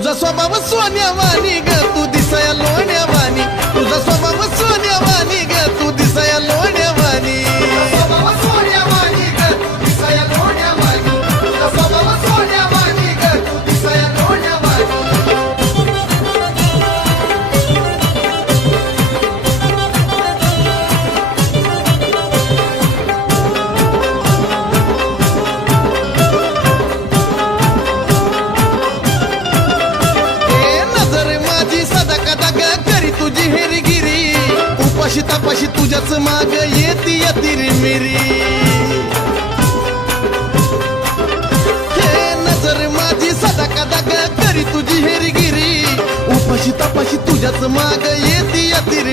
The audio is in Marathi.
usa sua mão, sua minha mariga. पाशी तुझ्याच माग येती यतिरी मिरी. हे नजर माझी सदा कदा करी तुझी हेरगिरी. उपाशी तपाशी तुझ्याच माग येती यतिरी रे